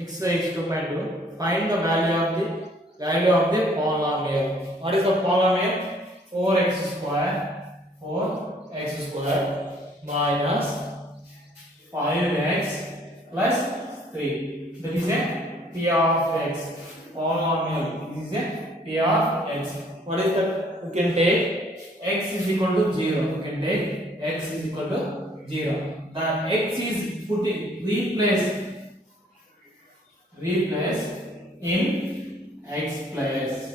exercise 2.2. Find the value of the polynomial. What is the polynomial? 4x square minus 5x plus 3. That is a p of x polynomial. This is a p of x. What is that? We can take x is equal to 0. We can take x is equal to 0. The x is replace in x place.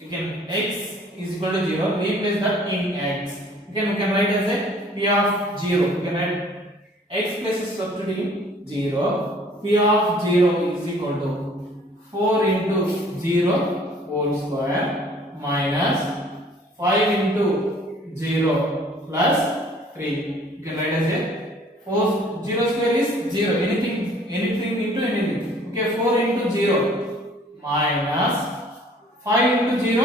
You can x is equal to 0. Replace that in x. Again, we can write as a p of 0. We can write x place is substituting 0. P of 0 is equal to 4 into 0 whole square minus 5 into 0 plus 3. You can write as a 4 0 square is 0. Anything into anything. Okay, 4 into 0 minus 5 into 0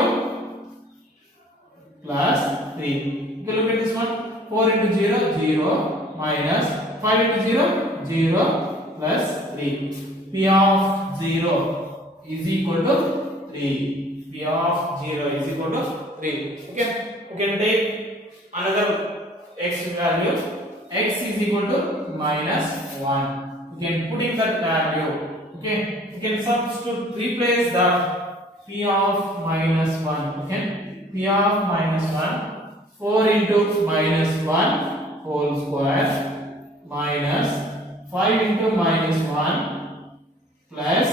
plus 3. Okay, look at this one. 4 into 0 0 minus 5 into 0 0 plus 3. P of 0 is equal to 3. P of 0 is equal to 3. Okay, we can take another x value. X is equal to minus 1. We can put in that value. Okay, we can substitute, replace the p of minus 1. Okay, p of minus 1, 4 into minus 1 whole square minus 5 into minus 1 plus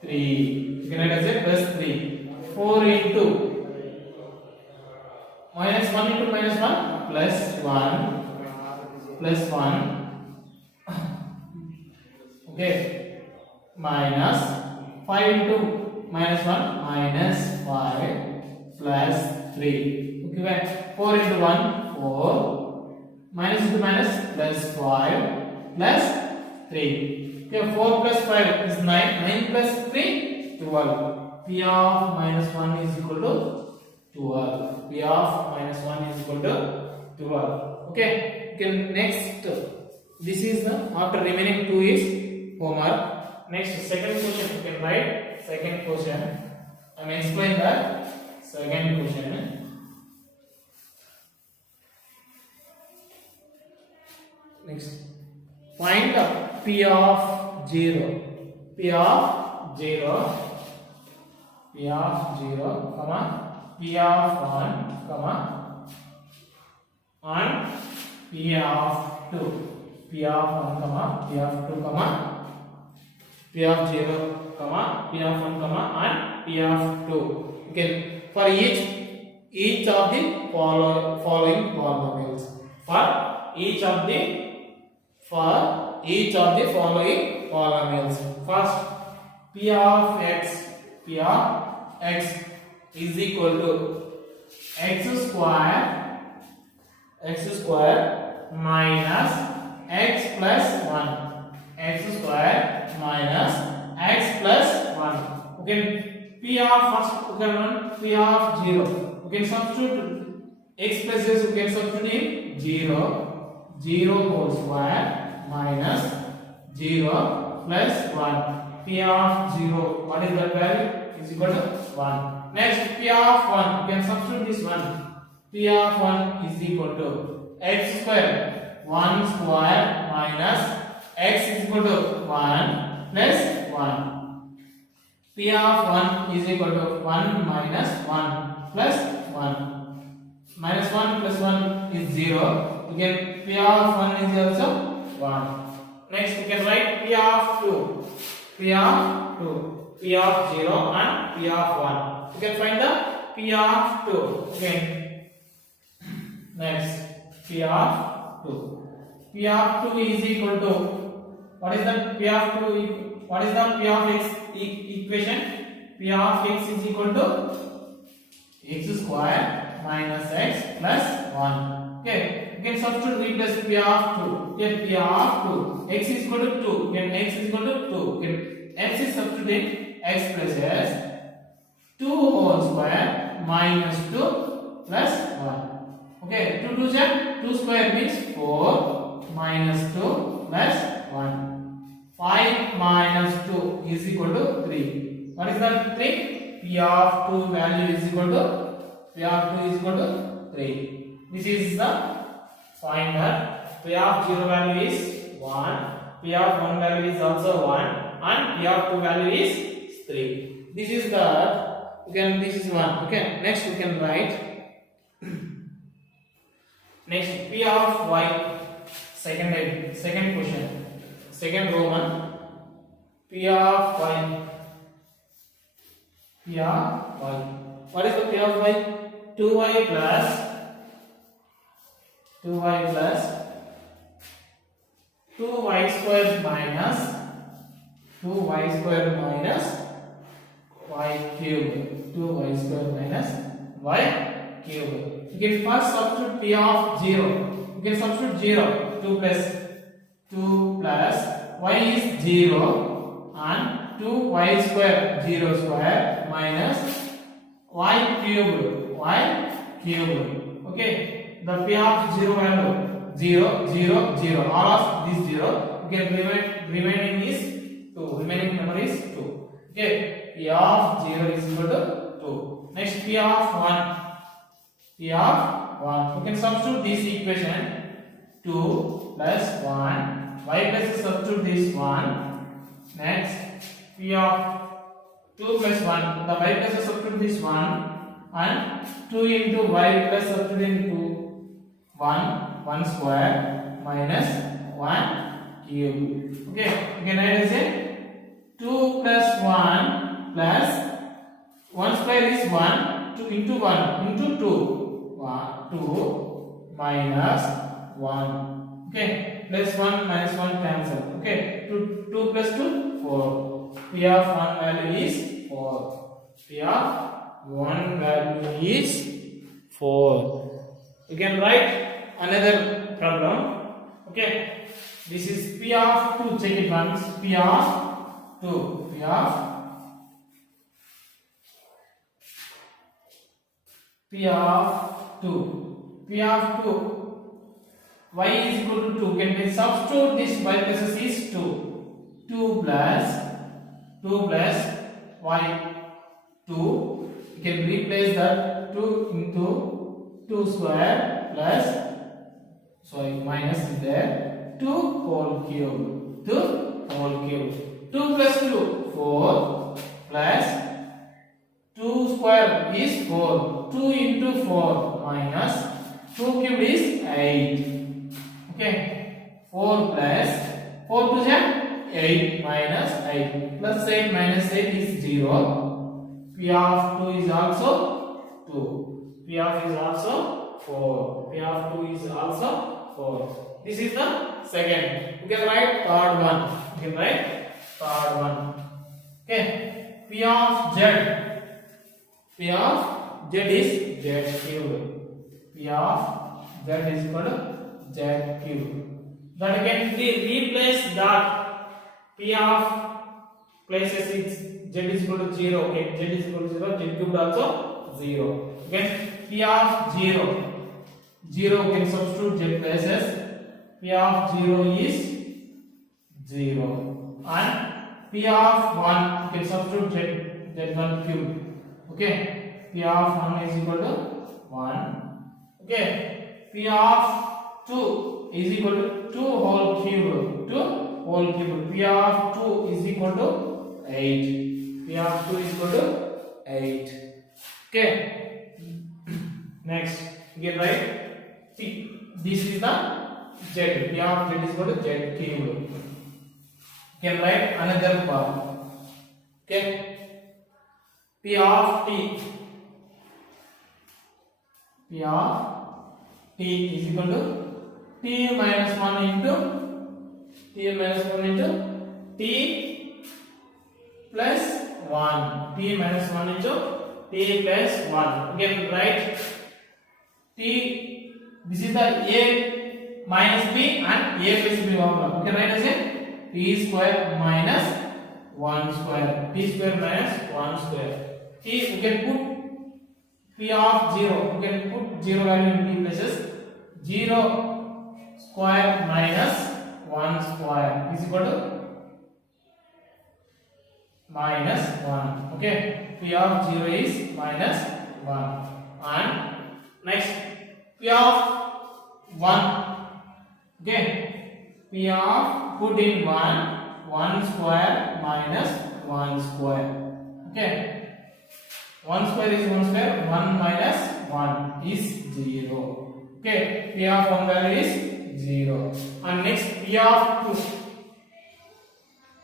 3. You can write as a plus 3. 4 into minus 1 into minus 1 plus 1 okay, minus 5 into minus 1 minus 5 plus 3. Okay, 4 into 1 4 minus into minus plus 5 plus 3. Okay, 4 plus 5 is 9. 9 plus 3 12. P of minus 1 is equal to 12. P of minus 1 is equal to 12. Okay, next, this is the after remaining 2 is homework. Next, second question you can write. Second question, I will explain that. Second question, next, find the p of 0. P of 0, p of 0, comma, p of 1, comma, and p of 2. P of 1, comma, p of 2, comma, p of 0, comma, p of 1, comma, and p of 2. Okay, for each of the following polynomials. For each of the following polynomials. First, p of x is equal to x square minus x plus 1. X square minus x plus 1. Okay, p of first p of 0. We can substitute x places. We can substitute in 0 whole square minus 0 plus 1. P of 0. What is that value? Is equal to 1. Next, p of 1. We can substitute this one. P of 1 is equal to x square 1 square minus x is equal to 1 plus 1. P of 1 is equal to 1 minus 1 plus 1. Minus 1 plus 1 is 0. Again, p of 1 is also 1. Next, we can write p of 2. P of 0 and p of 1. You can find the p of 2. Again, next, p of 2. P of 2 is equal to, what is that p of 2? What is the p of x equation? P of x is equal to x square minus x plus 1. Okay, you can substitute, replace p of 2. Here p of 2, x is equal to 2. Then x is equal to 2. Then x is substituting x places 2 whole square minus 2 plus 1. Okay, 2 square means 4 minus 2 plus 1. 5 minus 2 is equal to 3. What is that 3? P of 2 value is equal to 3. This is the find that P of 0 value is 1, P of 1 value is also 1, and P of 2 value is 3. This is the this is 1. Okay, next we can write next P of y, second question, second Roman. P of y. What is the P of y? 2y plus 2y square minus y cube. 2y square minus y cube. You can first substitute P of 0. You can substitute 0. 2 plus y is 0 and 2y square 0 square minus y cube. Okay, the P of 0 value 0. All of this 0. You can remaining is 2. Remaining number is 2. Okay, P of 0 is equal to 2. Next P of 1. We can substitute this equation. 2 plus 1. Y plus substitute this 1. Next P of 2 plus 1. The y plus substitute this 1. And 2 into y plus substitute into 1 square minus 1 cube. Okay, you can write as 2 plus 1 plus 1 square is 1, 2 into 1 into 2. 2 minus 1. Okay, plus 1 minus 1 cancel. Okay, 2 plus 2 4. P of 1 value is 4. P of 1 value is 4. You can write another problem. Okay, this is P of 2. Check it once. P of 2. P of 2. P of 2. Y is equal to 2. Can we substitute this y plus is 2. 2 plus y 2. You can replace that 2 into 2 square plus minus is there 2 whole cube. 2 plus 2 4 plus 2 square is 4. 2 into 4 minus 2 cube is 8. Okay, 4 plus 4 to 8 minus 8 plus 8 minus 8 is 0. P of 2 is also 2. P of is also 4. P of 2 is also 4. This is the second. You can write third one. Okay, P of z. P of z is z cube. P of z is equal to z cube. That can replace that P of places is z is equal to 0. Okay, z is equal to 0. Z cube also 0. Okay, P of 0 can substitute z places. P of 0 is 0 and P of 1 can substitute z1 cube. Okay, P of 1 is equal to 1. Okay, P of 2 is equal to 2 whole cube. P of 2 is equal to 8. P of 2 is equal to 8. Okay. Next, you can write P. This is the z. P of z is equal to z cube. You can write another part. Okay. P of t. P of t is equal to t minus 1 into t plus 1. T minus 1 into t plus 1. You can write t. This is the a minus b and a plus b formula. You can write as t square minus 1 square. T square minus 1 square. T, you can put P of 0. You can put 0 value in t places. 0 square minus 1 square is equal to minus 1. Okay, P of 0 is minus 1. And next P of 1. Okay, P of put in 1 square minus 1 square. Okay, 1 square is 1 square, 1 minus 1 is 0. Okay, P of 1 value is 0. And next P of 2.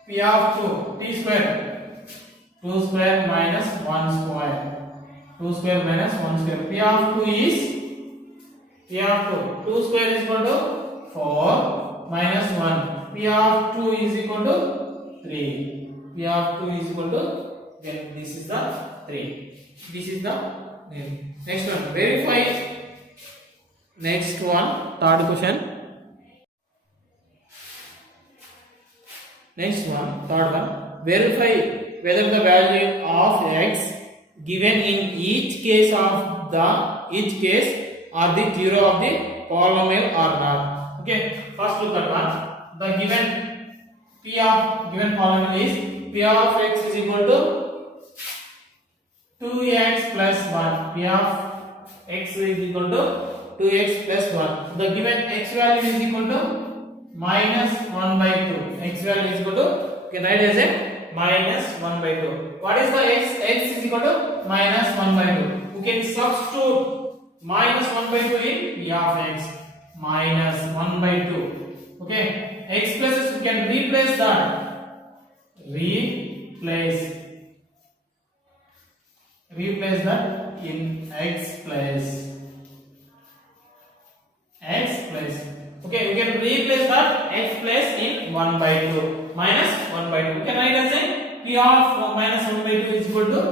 P of 2, T square. 2 square minus 1 square. 2 square minus 1 square. P of 2 is P of 2. 2 square is equal to 4 minus 1. P of 2 is equal to 3. P of 2 is equal to, then this is the 3. This is the next one. Verify. Next one, third question. Next one, third one. Verify whether the value of x given in each case are the zero of the polynomial or not. Okay, first look at one. The given p of given polynomial is p of x is equal to 2x plus 1. P of x is equal to 2x plus 1. The given x value is equal to minus 1 by 2. X value is equal to, you can write as a minus 1 by 2. What is the x? X is equal to minus 1 by 2. You can substitute minus 1 by 2 in P of x. Minus 1 by 2. Okay. X plus, you can replace that. Replace that in x place. Okay, you can replace that x place in 1 by 2. Minus 1 by 2. You can write as a P of minus 1 by 2 is equal to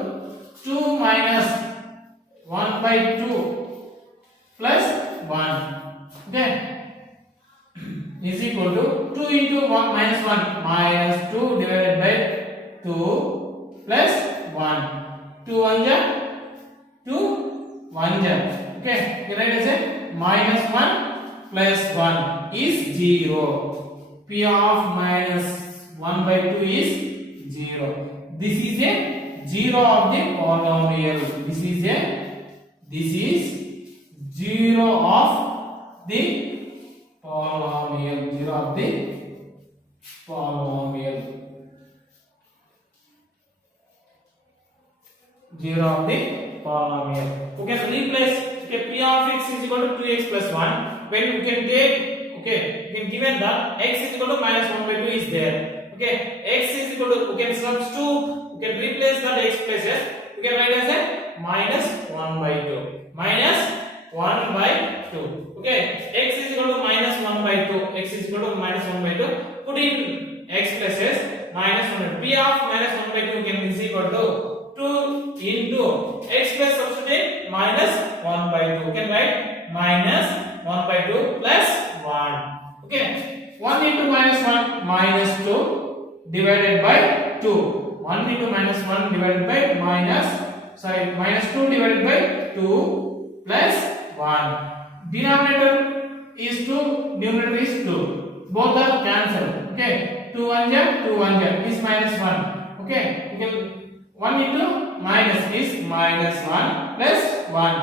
2 minus 1 by 2 plus 1. Okay. Is equal to 2 into 1 minus 1 minus 2 divided by 2 plus 1. 2 1 ja 2 1 ja. Okay, you write as a minus 1 plus 1 is 0. P of minus 1 by 2 is 0. This is a 0 of the polynomial. This is 0 of the polynomial. 0 of the polynomial. 0 of the polynomial. You can replace, okay, P of x is equal to 2x plus 1. When you can take, okay, you can given that x is equal to minus 1 by 2 is there. Okay, x is equal to, you can substitute, you can replace that x places. You can write as a minus 1 by 2. Minus 1 by 2. Okay, x is equal to minus 1 by 2. X is equal to minus 1 by 2. Put in x places minus 1. P of minus 1 by 2 can is equal to 2 into x plus substitute minus 1 by 2. You can write minus 1 by 2 plus 1. Okay, 1 into minus 1 minus 2 divided by 2. 1 into minus 1 divided by minus 2 divided by 2 plus 1. Denominator is 2, numerator is 2. Both are cancelled. Okay, 2 1 ja 2 1 ja is minus 1. Okay, you can 1 into minus is minus 1 plus 1.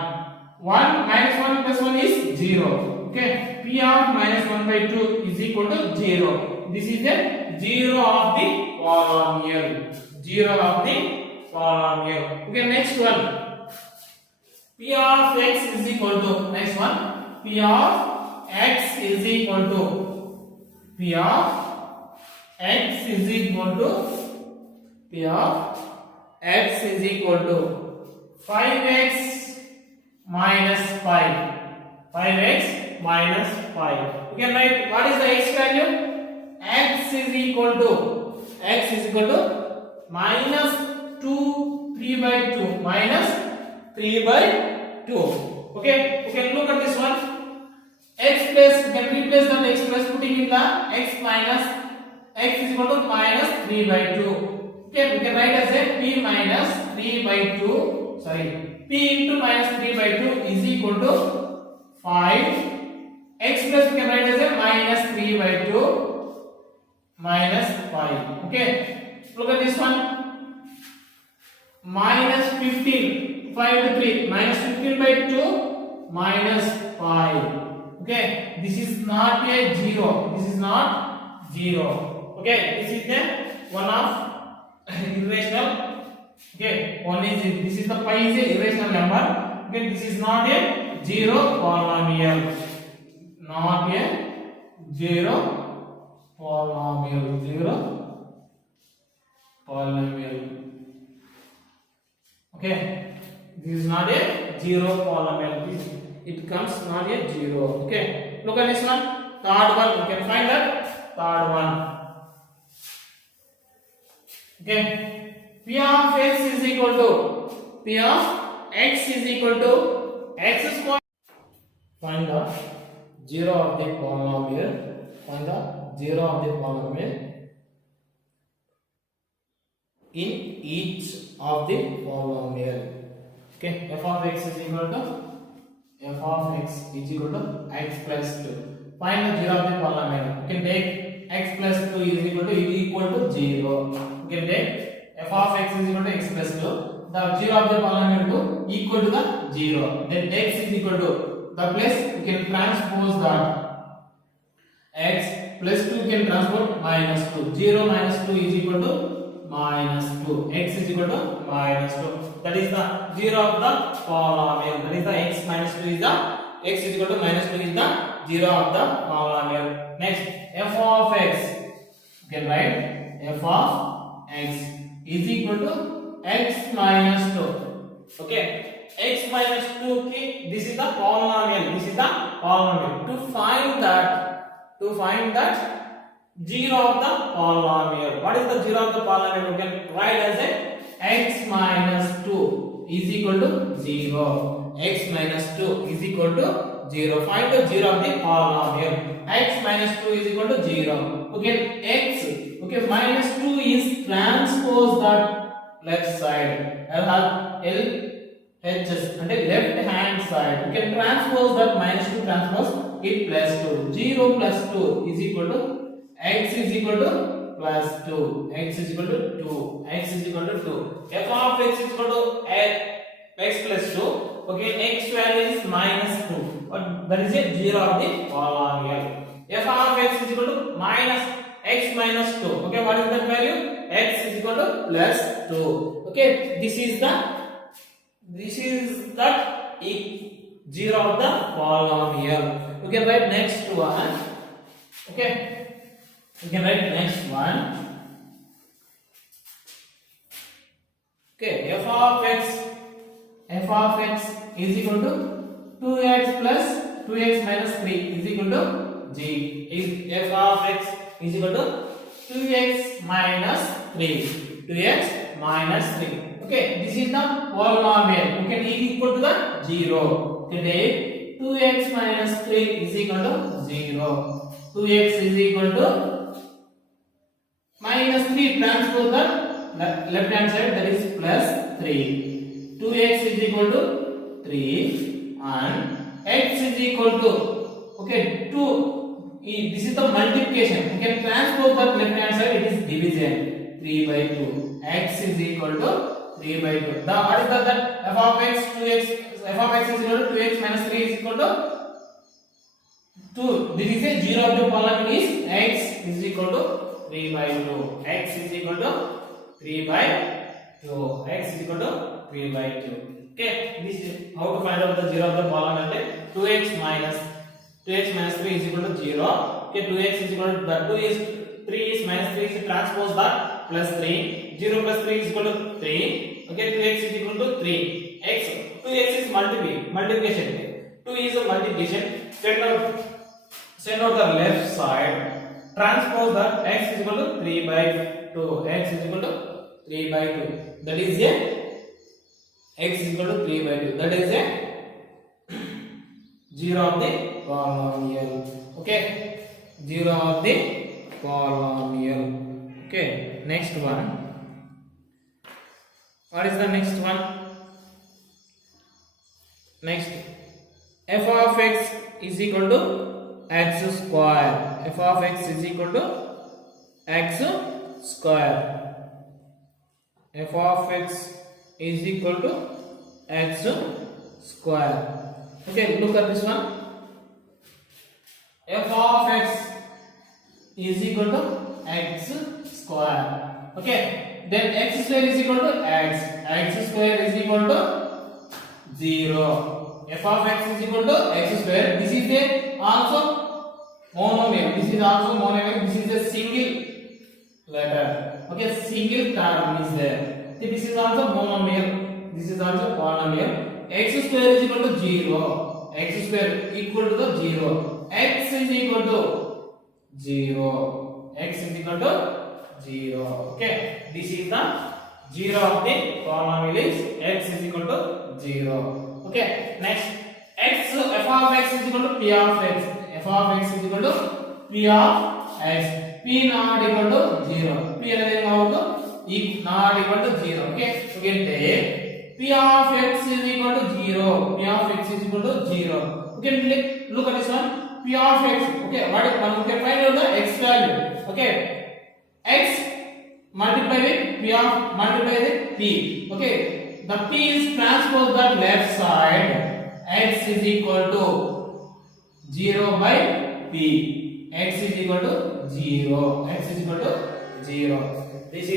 1 minus 1 plus 1 is 0. Okay, P of minus 1 by 2 is equal to 0. This is the 0 of the polynomial. 0 of the polynomial. Okay, next one. P of x is equal to, next one, P of x is equal to, P of x is equal to, P of x is equal to 5x minus 5. 5x minus 5. You can write what is the x value? X is equal to minus 2 3 by 2 minus 3 by 2. Okay, you can look at this one. X plus, you can replace the x plus putting in the x minus x is equal to minus 3 by 2. Okay, we can write as a p minus 3 by 2. Sorry, p into minus 3 by 2 is equal to 5. X plus we can write as a minus 3 by 2 minus 5. Okay, look at this one. minus 15. Find 3. Minus 15 by 2 minus 5. Okay, this is not a 0. This is not 0. Okay, this is the one of irrational. Okay, one is this is the pi is a irrational number. Okay, this is not a 0 polynomial. Not a 0 polynomial. 0 polynomial. Okay, this is not a 0 polynomial. It comes not a 0. Okay, look at this one. Third one, you can find that third one. Okay, p of x is equal to p of x is equal to x square. Find the 0 of the polynomial. Find the 0 of the polynomial in each of the polynomial. Okay, f of x is equal to x plus 2. Find the 0 of the polynomial. You can take x plus 2 is equal to 0. You can take f of x is equal to x plus 2. The 0 of the polynomial to equal to the 0. Then x is equal to the place you can transpose that. X plus 2 can transpose minus 2. 0 minus 2 is equal to minus 2. X is equal to minus 2. That is the 0 of the polynomial. That is the x minus 2 is the x is equal to minus 2 is the 0 of the polynomial. Next, f of x. You can write f of x is equal to x minus 2. Okay, x minus 2. Okay, this is the polynomial. This is the polynomial. To find that 0 of the polynomial. What is the 0 of the polynomial? You can write as a x minus 2 is equal to 0. X minus 2 is equal to 0. Find the 0 of the polynomial. X minus 2 is equal to 0. Okay, x. Okay, minus 2 is transpose that left side. LHS and left hand side. You can transpose that minus 2 transpose it plus 2. 0 plus 2 is equal to x is equal to plus 2. X is equal to 2. X is equal to 2. F of x is equal to x plus 2. Okay, x value is minus 2. But that is a 0 of the polynomial. F of x is equal to minus x minus 2. Okay, what is that value? X is equal to plus 2. Okay, this is that 0 of the polynomial. You can write next one. Okay. You can write next one. Okay, f of x is equal to 2x plus 2x minus 3 is equal to g. Is f of x is equal to 2x minus 3. 2x minus 3. Okay, this is the polynomial. You can equal to the 0. Today 2x minus 3 is equal to 0. 2x is equal to minus 3 transpose the left hand side, that is plus 3. 2x is equal to 3 and x is equal to, okay, 2. This is the multiplication. You can transpose that left hand side, it is division. 3 by 2. X is equal to 3 by 2. The what is that f of x 2x, f of x is equal to 2x minus 3 is equal to 2. This is a 0 of the polynomial is x is equal to 3 by 2. X is equal to 3 by 2. X is equal to 3 by 2. Okay, this is how to find out the 0 of the polynomial. 2x minus 3 is equal to 0. Okay, 2x is equal to the 2 is 3 is minus 3 is transpose that plus 3. 0 plus 3 is equal to 3. Okay, 2x is equal to 3. 2x is multiplication. 2 is a multiplication. Send out the left side. Transpose that x is equal to 3 by 2. X is equal to 3 by 2. That is a x is equal to 3 by 2. That is a 0 of the polynomial. Okay, 0 of the polynomial. Okay, next one. What is the next one? Next, f of x is equal to x square. F of x is equal to x square. F of x is equal to x square. Okay, look at this one. F of x is equal to x square. Okay, then x square is equal to x square is equal to 0. F of x is equal to x square. This is a also monomial. This is also monomial. This is a single letter. Okay, single term is there. This is also monomial. This is also polynomial. X square is equal to 0. X square equal to the 0. X is equal to 0. X is equal to 0. Okay, this is the 0 of the polynomial is x is equal to 0. Okay, next f of x is equal to p of x. F of x is equal to p of x. P not equal to 0. P anything out not equal to 0. Okay, so we can take p of x is equal to 0. P of x is equal to 0. Okay, look at this one. P of x. Okay, what is one? We can find out the x value. Okay, x multiply with p of multiply with p. Okay, the p is transpose that left side. X is equal to 0 by p. X is equal to 0. X is equal to 0. This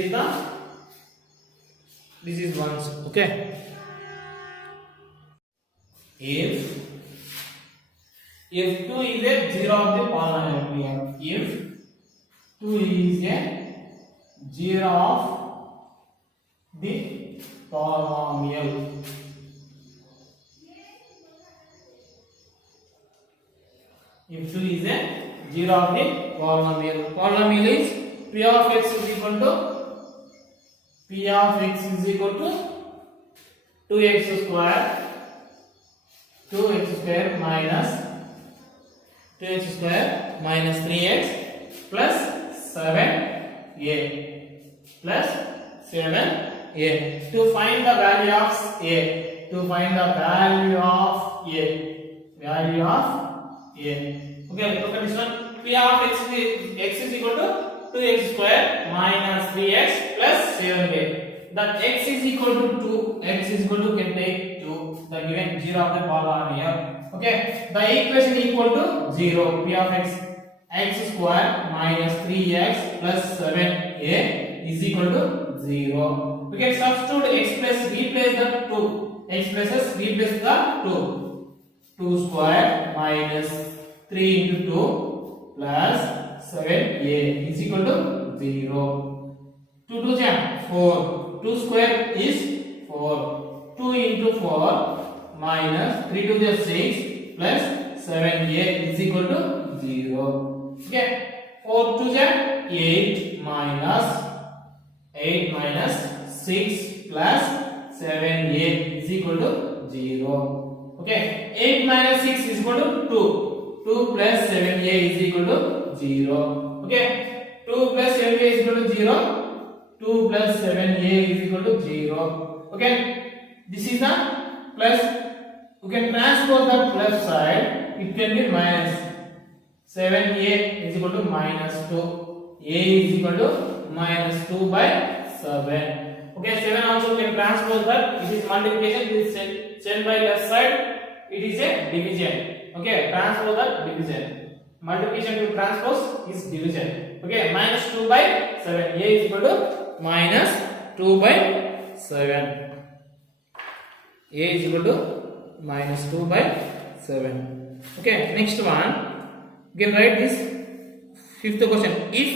is once. Okay, if 2 is a 0 of the polynomial, if 2 is a 0 of the polynomial, if 2 is a 0 of the polynomial, polynomial is p of x is equal to 2x square minus 3x plus 7a plus 7a. To find the value of a, okay, look at this one. P of x is equal to 2x square minus 3x plus 7a. That x is equal to 2. X is equal to, can take 2. The given 0 of the polynomial. Okay, the equation equal to 0. P of x square minus 3x plus 7a is equal to 0. We can substitute replace the 2. X places replace the 2. 2 square minus 3 into 2 plus 7a is equal to 0. 2 to 4. 2 square is 4. 2 into 4 minus 3 to the 6 plus 7a is equal to 0. Okay. 4 to 8 minus 6 plus 7a is equal to 0. Okay. 8 minus 6 is equal to 2. 2 plus 7a is equal to 0. Okay. 2 plus 7a is equal to 0. 2 plus 7a is equal to 0. Okay. This is the plus. You can transpose that left side. It can be minus. 7a is equal to minus 2. A is equal to minus 2 by 7. Okay. 7 also can transpose that. It is multiplication. It is 10 by left side. It is a division. Okay. Transpose that division. Multiplication to transpose is division. Okay. Minus 2 by 7. A is equal to minus 2 by 7. A is equal to minus 2 by 7. Okay, next one. You can write this fifth question. If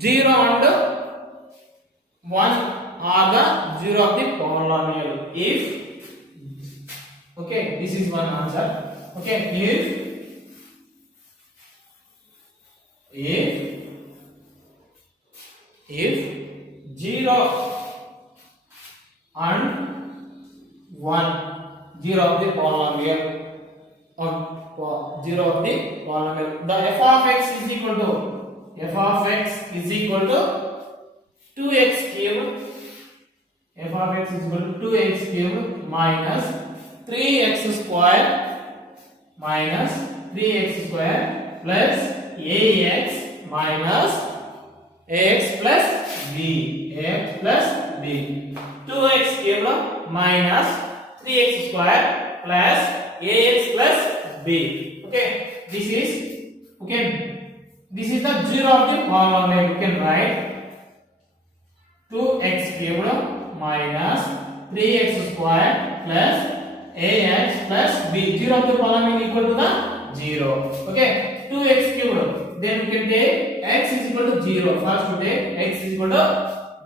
0 and 1 are the 0 of the polynomial. If, okay, this is one answer. Okay, if 0 and 1, 0 of the polynomial, or 0 of the polynomial, the f of x is equal to 2x cube. F of x is equal to 2x cube minus 3x square plus ax minus ax plus b. b. 2x cube minus 3x square plus ax plus b. Okay, this is the zero of the polynomial. You can write 2x cubed minus 3x square plus ax plus b. Zero of the polynomial equal to the 0. Okay, 2x cubed. Then we can take x is equal to 0. First we take x is equal to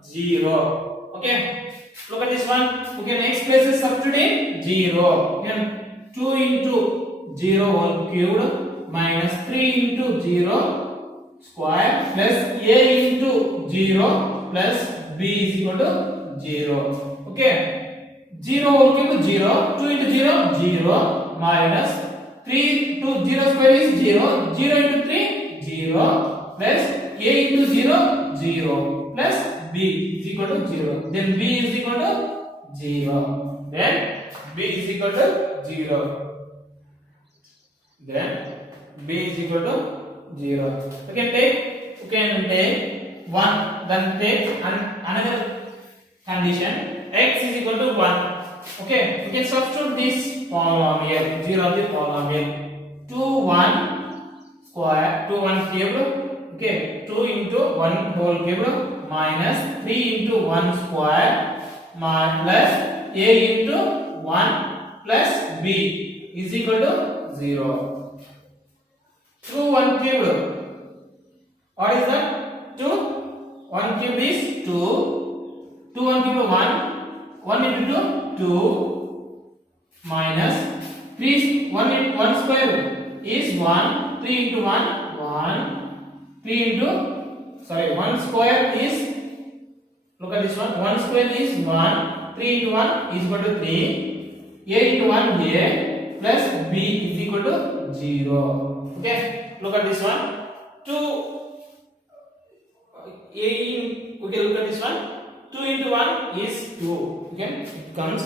0. Okay, look at this one. We can x places substitute 0. Then 2 into 0 whole cubed minus 3 into 0 square plus a into 0 plus b is equal to 0. Okay, 0 whole cube 0, 2 into 0 0 minus 3 to 0 square is 0, 0 into 3 0 plus a into 0 0 plus b is equal to 0. Then b is equal to 0. Then b is equal to 0. Then b is equal to 0. You can take 1. Then take another condition. X is equal to 1. Okay, we can substitute this polynomial. 0 of the polynomial. 2 1 square, 2 1 cubed. Okay, 2 into 1 whole cubed minus 3 into 1 square plus a into 1 plus b is equal to 0. 2 1 cubed. What is that? 2. 1 cubed is 2. 2 1 cubed 1. 1 into 2 2 minus 3 1 square is 1. 3 into 1 1. 3 into 1 square is, look at this one, 1 square is 1. 3 into 1 is equal to 3. A into 1 a plus b is equal to 0. Okay, look at this one. 2 we can look at this one. 2 into 1 is 2. Okay, it comes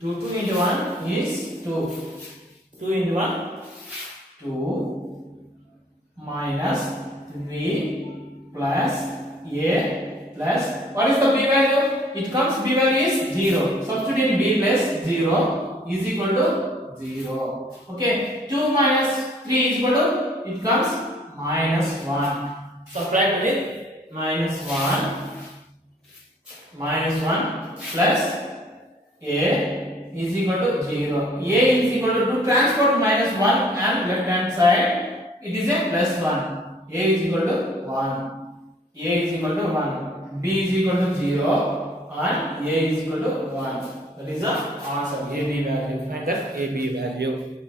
2 into 1 is 2. 2 into 1 2 minus 3 plus a plus, what is the b value? It comes, b value is 0. Substitute b plus 0 is equal to 0. Okay, 2 minus 3 is equal to, it comes minus 1. Subtract with minus 1 plus a is equal to 0. A is equal to transport minus 1 and left hand side it is a plus 1. A is equal to 1. A is equal to 1. B is equal to 0 and A is equal to 1. That is the answer. AB value. Find the AB value.